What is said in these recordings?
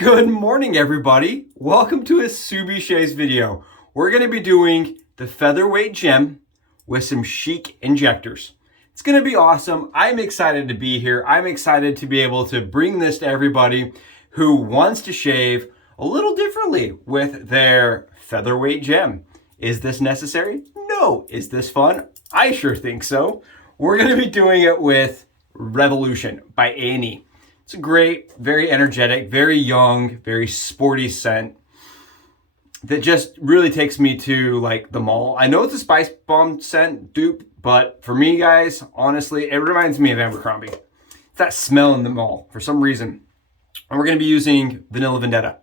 Good morning, everybody. Welcome to a Subishays video. We're going to be doing the Featherweight gem with some sCHICK injectors. It's going to be awesome. I'm excited to be here. I'm excited to be able to bring this to everybody who wants to shave a little differently with their Featherweight gem. Is this necessary? No. Is this fun? I sure think so. We're going to be doing it with Revolution by A&E. It's a great, very energetic, very young, very sporty scent that just really takes me to like the mall. I know it's a spice bomb scent dupe, but for me, guys, honestly, it reminds me of Abercrombie. It's that smell in the mall for some reason. And we're going to be using Vanilla Vendetta.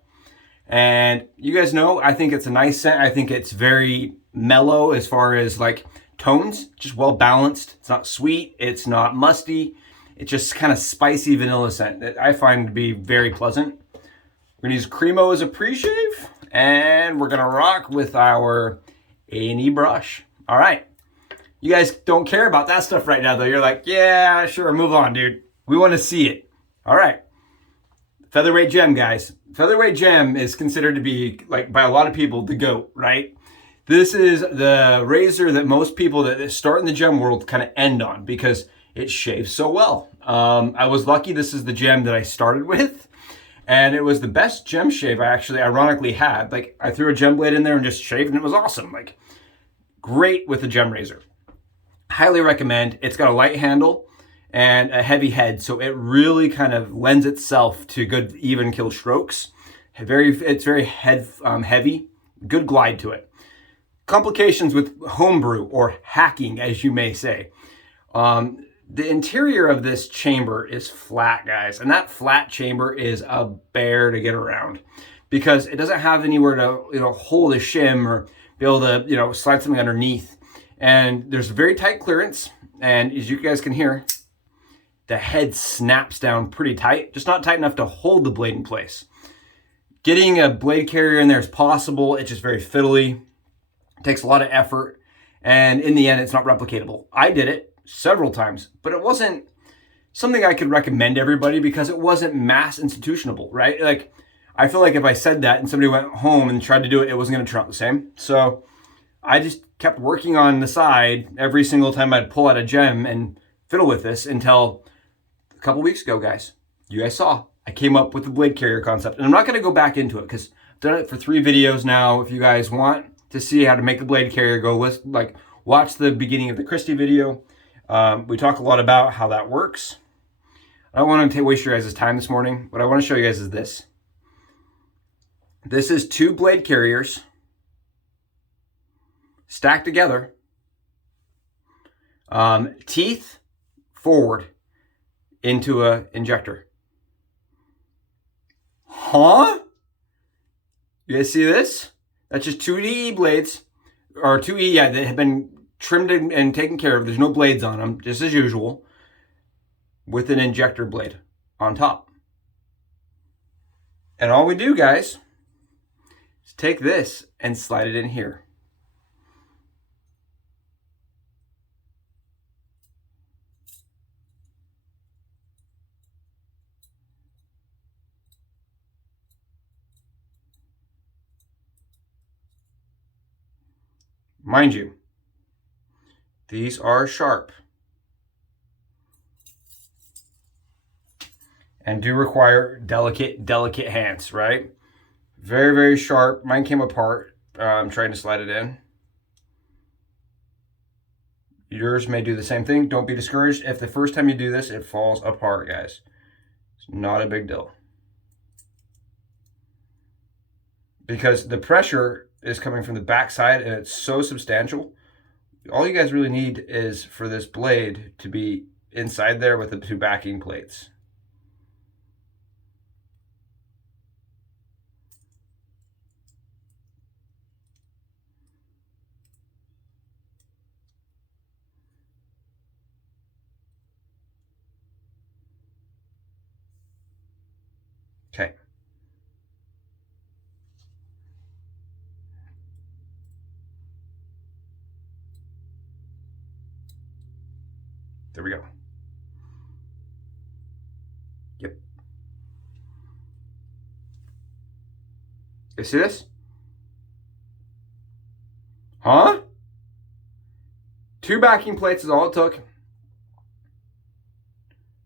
And you guys know, I think it's a nice scent. I think it's very mellow as far as like tones, just well balanced. It's not sweet. It's not musty. It's just kind of spicy vanilla scent that I find to be very pleasant. We're gonna use CREMO as a pre-shave, and we're gonna rock with our A&E brush. All right. You guys don't care about that stuff right now, though. You're like, yeah, sure, move on, dude. We want to see it. All right. Featherweight gem, guys. Featherweight gem is considered to be, like, by a lot of people, the GOAT, right? This is the razor that most people that start in the gem world kind of end on because it shaves so well. I was lucky. This is the gem that I started with, and it was the best gem shave I actually ironically had. Like, I threw a gem blade in there and just shaved, and it was awesome. Like, great with the gem razor. Highly recommend. It's got a light handle and a heavy head, so it really kind of lends itself to good even kill strokes. It's very head heavy. Good glide to it. Complications with homebrew or hacking, as you may say. The interior of this chamber is flat, guys, and that flat chamber is a bear to get around because it doesn't have anywhere to hold a shim or be able to slide something underneath. And there's very tight clearance, and as you guys can hear, the head snaps down pretty tight, just not tight enough to hold the blade in place. Getting a blade carrier in there is possible. It's just very fiddly. It takes a lot of effort, and in the end, it's not replicatable. I did it several times, but it wasn't something I could recommend to everybody because it wasn't mass institutionable, right? Like, I feel like if I said that and somebody went home and tried to do it, it wasn't going to turn out the same. So I just kept working on the side every single time I'd pull out a gem and fiddle with this until a couple weeks ago, guys. You guys saw I came up with the blade carrier concept, and I'm not going to go back into it because I've done it for 3 videos now. If you guys want to see how to make the blade carrier, go watch the beginning of the Christie video. We talk a lot about how that works. I don't want to waste your guys' time this morning. What I want to show you guys is this. This is 2 blade carriers stacked together. Teeth forward into an injector. Huh? You guys see this? That's just 2 E blades, or 2E, yeah, that have been trimmed and taken care of. There's no blades on them, just as usual, with an injector blade on top. And all we do, guys, is take this and slide it in here. Mind you, these are sharp and do require delicate hands, right? Very, very sharp. Mine came apart. I'm trying to slide it in. Yours may do the same thing. Don't be discouraged. If the first time you do this, it falls apart, guys. It's not a big deal. Because the pressure is coming from the backside and it's so substantial. All you guys really need is for this blade to be inside there with the 2 backing plates. Okay. There we go. Yep. You see this? Huh? 2 backing plates is all it took.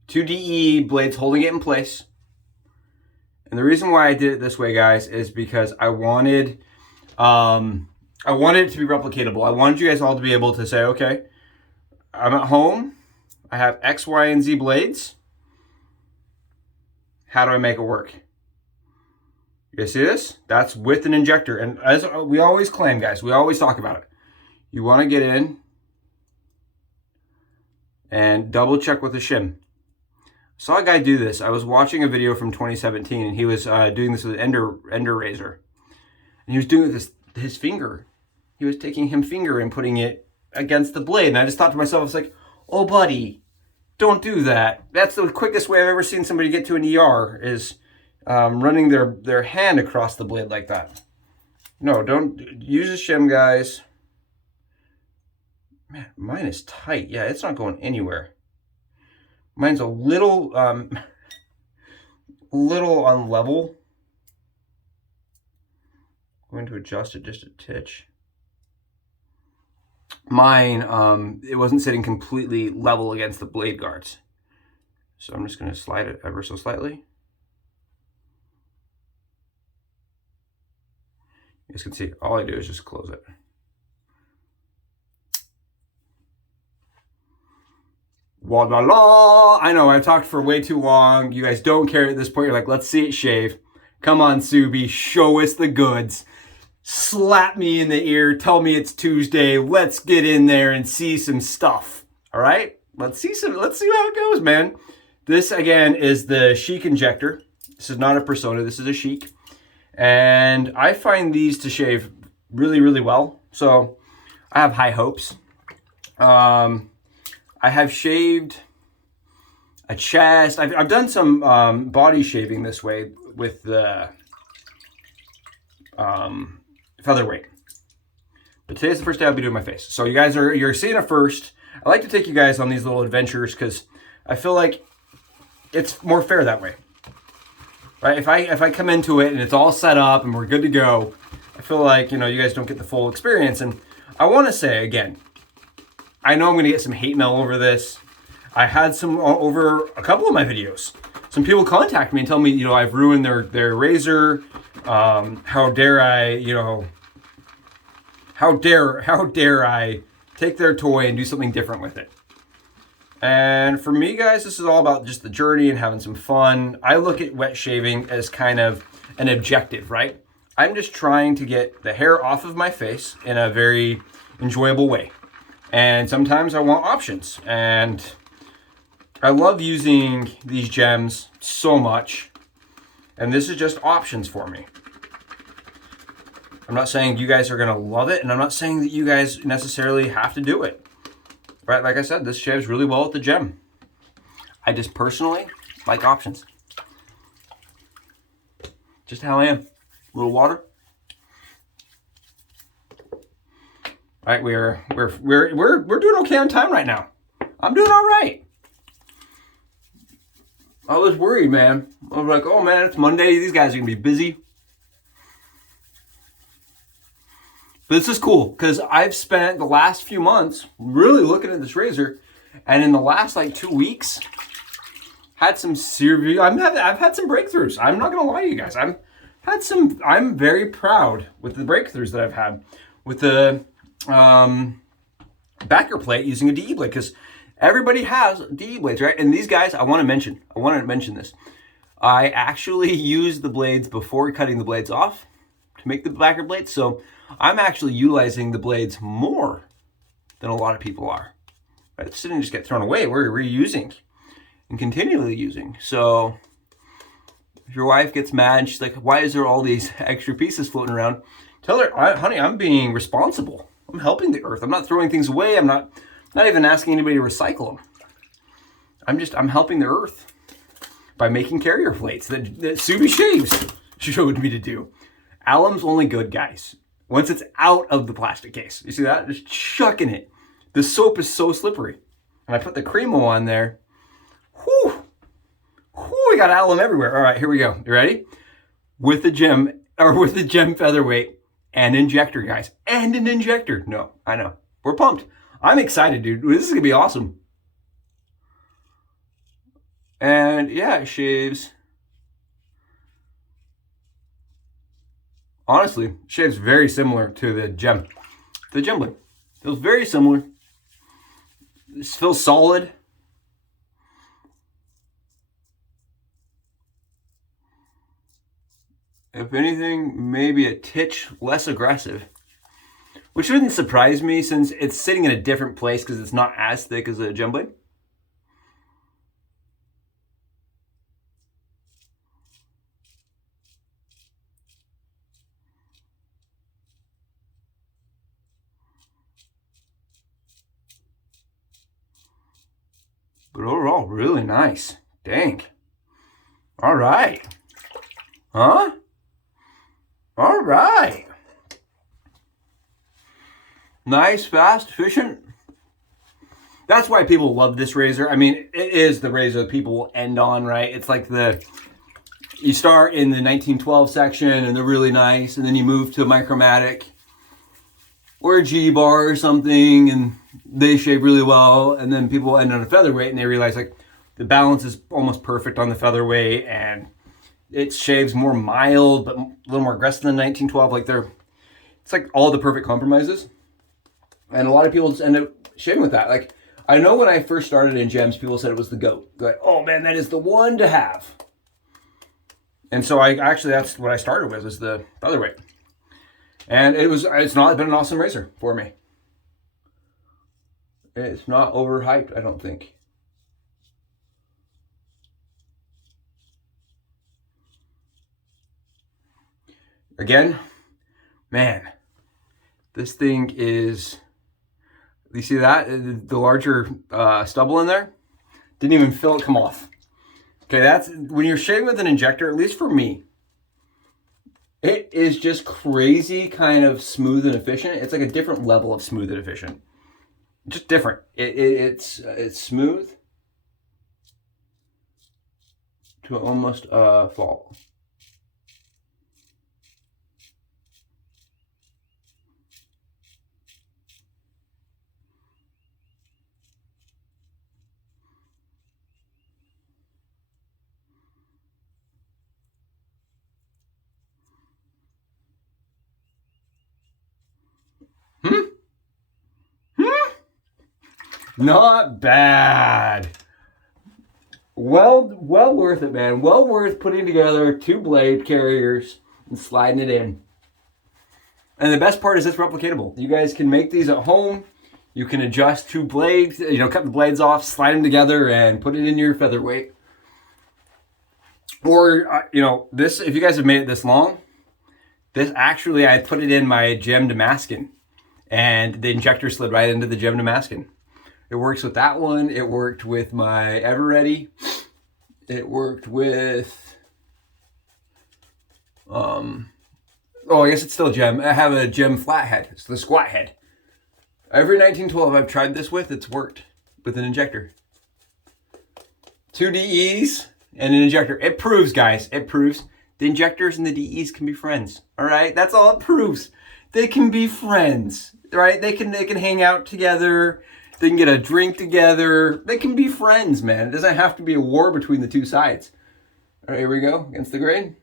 2 DE blades holding it in place. And the reason why I did it this way, guys, is because I wanted it to be replicatable. I wanted you guys all to be able to say, okay, I'm at home. I have X, Y, and Z blades. How do I make it work? You see this? That's with an injector. And as we always claim, guys, we always talk about it. You want to get in and double check with the shim. I saw a guy do this. I was watching a video from 2017 and he was doing this with an ender razor. And he was doing it with his finger. He was taking his finger and putting it against the blade. And I just thought to myself, I was like, oh buddy, don't do that. That's the quickest way I've ever seen somebody get to an ER is running their hand across the blade like that. No, don't use a shim, guys. Man, mine is tight. Yeah, it's not going anywhere. Mine's a little unlevel. I'm going to adjust it just a titch. Mine, it wasn't sitting completely level against the blade guards. So I'm just going to slide it ever so slightly. You guys can see, all I do is just close it. Voila! I know, I've talked for way too long. You guys don't care at this point. You're like, let's see it shave. Come on, Subi, show us the goods. Slap me in the ear, tell me it's Tuesday. Let's get in there and see some stuff. All right? Let's see how it goes, man. This, again, is the sCHICK injector. This is not a Persona, this is a sCHICK. And I find these to shave really, really well. So I have high hopes. I have shaved a chest. I've done some body shaving this way with the Featherweight. But today's the first day I'll be doing my face. So you're seeing it first. I like to take you guys on these little adventures because I feel like it's more fair that way. Right? If I come into it and it's all set up and we're good to go, I feel like, you know, you guys don't get the full experience. And I want to say again, I know I'm going to get some hate mail over this. I had some over a couple of my videos. Some people contact me and tell me, you know, I've ruined their razor. How dare I, you know, how dare I take their toy and do something different with it. And for me, guys, this is all about just the journey and having some fun. I look at wet shaving as kind of an objective, right? I'm just trying to get the hair off of my face in a very enjoyable way. And sometimes I want options. And I love using these gems so much. And this is just options for me. I'm not saying you guys are going to love it. And I'm not saying that you guys necessarily have to do it. Right, like I said, this shaves really well with the gem. I just personally like options. Just how I am. A little water. All right, we're doing okay on time right now. I'm doing all right. I was worried, man. I was like, oh man, it's Monday. These guys are gonna be busy. But this is cool because I've spent the last few months really looking at this razor, and in the last like 2 weeks, had some serious. I've had some breakthroughs. I'm not gonna lie to you guys. I'm very proud with the breakthroughs that I've had with the backer plate using a DE blade, because everybody has DE blades, right? And these guys, I want to mention this. I actually use the blades before cutting the blades off to make the backer blades, so I'm actually utilizing the blades more than a lot of people are. Right? This didn't just get thrown away. We're reusing and continually using. So if your wife gets mad, she's like, why is there all these extra pieces floating around? Tell her, honey, I'm being responsible. I'm helping the earth. I'm not throwing things away. I'm not even asking anybody to recycle them. I'm helping the earth by making carrier plates that Subi Shaves showed me to do. Alum's only good, guys, once it's out of the plastic case. You see that? Just chucking it. The soap is so slippery. And I put the CREMO on there. Whew. Whew, we got alum everywhere. All right, here we go. You ready? With the gem, or with the gem featherweight and injector, guys. And an injector. No, I know. We're pumped. I'm excited, dude. This is going to be awesome. And yeah, it shaves. Honestly, shaves very similar to the gem. The gem blade. Feels very similar. This feels solid. If anything, maybe a titch less aggressive. Which wouldn't surprise me since it's sitting in a different place because it's not as thick as a gem blade. But overall, really nice. Dang. All right. Huh? All right. Nice, fast, efficient. That's why people love this razor. I mean, it is the razor that people will end on, right? It's like you start in the 1912 section and they're really nice, and then you move to a Micromatic or a G-bar or something, and they shave really well, and then people end on a featherweight and they realize like the balance is almost perfect on the featherweight, and it shaves more mild but a little more aggressive than 1912. Like it's like all the perfect compromises, and a lot of people just end up shaving with that. Like I know when I first started in gems, people said it was the GOAT. They're like, oh man, that is the one to have. And so that's what I started with, was the featherweight. And it's not been an awesome razor for me. It's not overhyped, I don't think. Again, man, this thing is, you see that? The larger stubble in there? Didn't even feel it come off. Okay, that's, when you're shaving with an injector, at least for me, it is just crazy kind of smooth and efficient. It's like a different level of smooth and efficient. Just different. It's smooth to almost fall. Not bad. Well worth it, man. Well worth putting together 2 blade carriers and sliding it in. And the best part is it's replicatable. You guys can make these at home. You can adjust 2 blades, cut the blades off, slide them together, and put it in your featherweight. Or, this, if you guys have made it this long, this actually, I put it in my gem Damascus, and the injector slid right into the gem Damascus. It works with that one. It worked with my Ever Ready. It worked with, I guess it's still a gem. I have a gem flathead. It's the squat head. Every 1912 I've tried this with, it's worked with an injector. 2 DEs and an injector. It proves, guys. It proves the injectors and the DEs can be friends. All right, that's all it proves. They can be friends, right? They can hang out together. They can get a drink together. They can be friends, man. It doesn't have to be a war between the 2 sides. All right, here we go against the grain.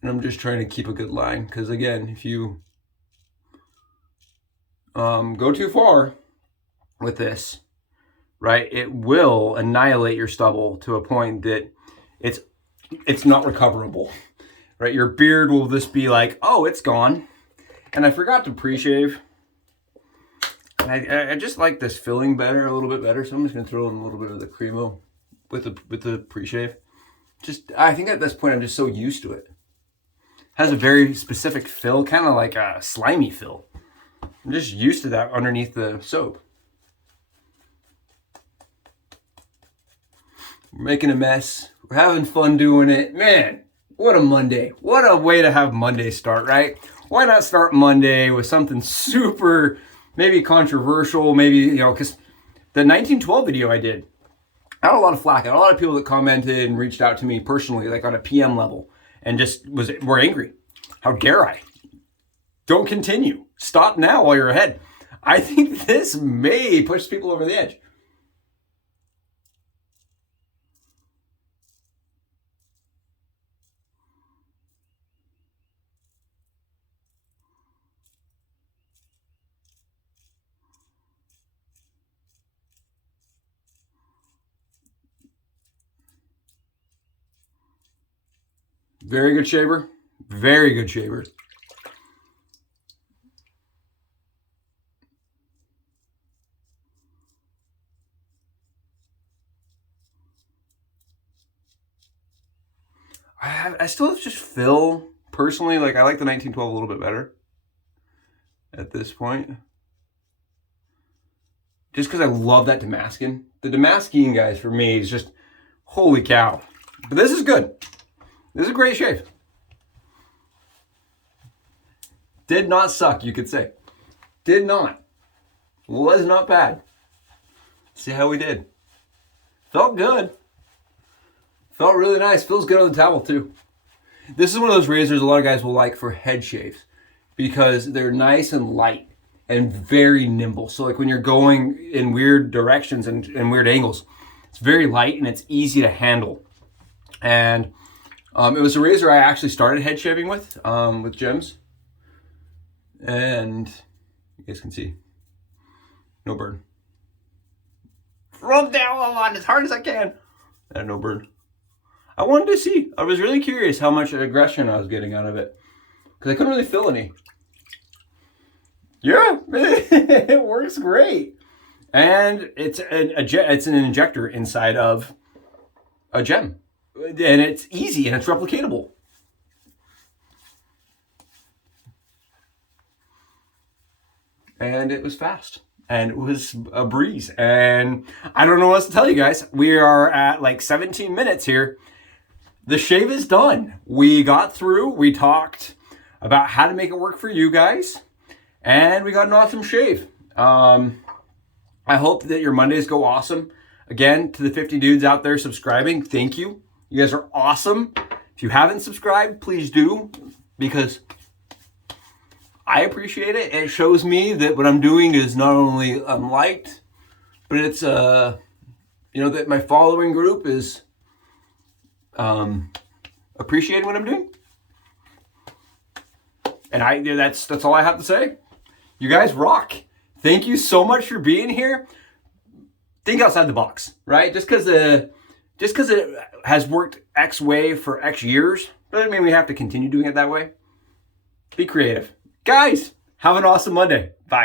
And I'm just trying to keep a good line, because again, if you go too far with this, right, it will annihilate your stubble to a point that it's not recoverable, right? Your beard will just be like, oh, it's gone. And I forgot to pre-shave. I just like this filling better, a little bit better, so I'm just gonna throw in a little bit of the CREMO with the pre-shave. I think at this point I'm just so used to it. Has a very specific fill, kind of like a slimy fill. I'm just used to that underneath the soap. We're making a mess. We're having fun doing it. Man, what a Monday. What a way to have Monday start, right? Why not start Monday with something super, maybe controversial, maybe, you know, because the 1912 video I did, I had a lot of flack. I had a lot of people that commented and reached out to me personally, like on a PM level, and just were angry. How dare I? Don't continue. Stop now while you're ahead. I think this may push people over the edge. Very good shaver. Very good shaver. I still just feel, personally, like I like the 1912 a little bit better at this point. Just because I love that Damascene. The Damascene, guys, for me is just, holy cow. But this is good. This is a great shave. Did not suck, you could say. Did not. Was not bad. See how we did. Felt good. Felt really nice. Feels good on the towel too. This is one of those razors a lot of guys will like for head shaves because they're nice and light and very nimble. So like when you're going in weird directions and weird angles, it's very light and it's easy to handle. And it was a razor I actually started head shaving with gems. And you guys can see, no burn. Rub down on as hard as I can. And no burn. I wanted to see. I was really curious how much aggression I was getting out of it. Because I couldn't really feel any. Yeah, it works great. And it's an injector inside of a gem. And it's easy and it's replicatable. And it was fast. And it was a breeze. And I don't know what else to tell you guys. We are at like 17 minutes here. The shave is done. We got through. We talked about how to make it work for you guys. And we got an awesome shave. I hope that your Mondays go awesome. Again, to the 50 dudes out there subscribing, thank you. You guys are awesome. If you haven't subscribed, please do. Because I appreciate it. It shows me that what I'm doing is not only liked, but it's that my following group is appreciating what I'm doing. And that's all I have to say. You guys rock. Thank you so much for being here. Think outside the box, right? Just because it has worked X way for X years doesn't mean we have to continue doing it that way. Be creative. Guys, have an awesome Monday. Bye.